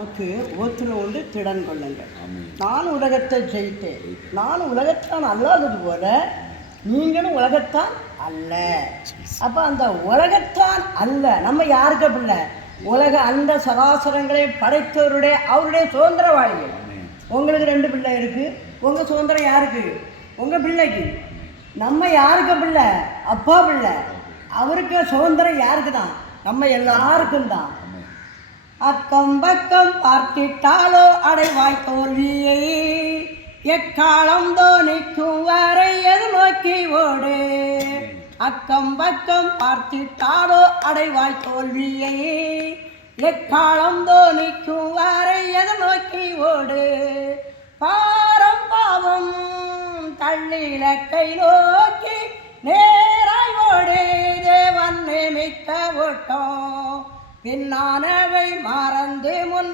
நமக்கு உண்டு திடன் கொள்ளுங்கள். நான் உலகத்தை ஜெயித்தேன் நான் உலகத்தான் அல்லாதது போல நீங்களும் உலகத்தான் அல்ல. அப்ப அந்த உலகத்தான் அல்ல. நம்ம யாருக்கு பிள்ளை? உலக அந்த சராசரங்களை படைத்தவருடைய அவருடைய சுதந்திரவாளிகள். ஆமென். உங்களுக்கு ரெண்டு பிள்ளை இருக்கு. உங்க சுதந்திரம் யாருக்கு? உங்க பிள்ளைக்கு. நம்ம யாருக்கு பிள்ளை? அப்பா பிள்ளை. அவருக்கு சுதந்திரம் யாருக்கு தான் நம்ம எல்லாருக்கும் தான். அக்கம் பக்கம் பார்த்திட்டாலோ அடைவாய் தோல்வியை. எக்காலம் தோணிக்கும் வரை எது நோக்கி ஓடு? அக்கம் பக்கம் பார்த்திட்டாலோ அடைவாய் தோல்வியை. எக்காலம் தோணிக்கும் வரை எது நோக்கி ஓடு? பாரம் பாவம் தள்ளிலக்கை நோக்கி நேராய் ஓடு. தேவன் நிமித்த ஓட்டம். பின்னானவை மறந்து முன்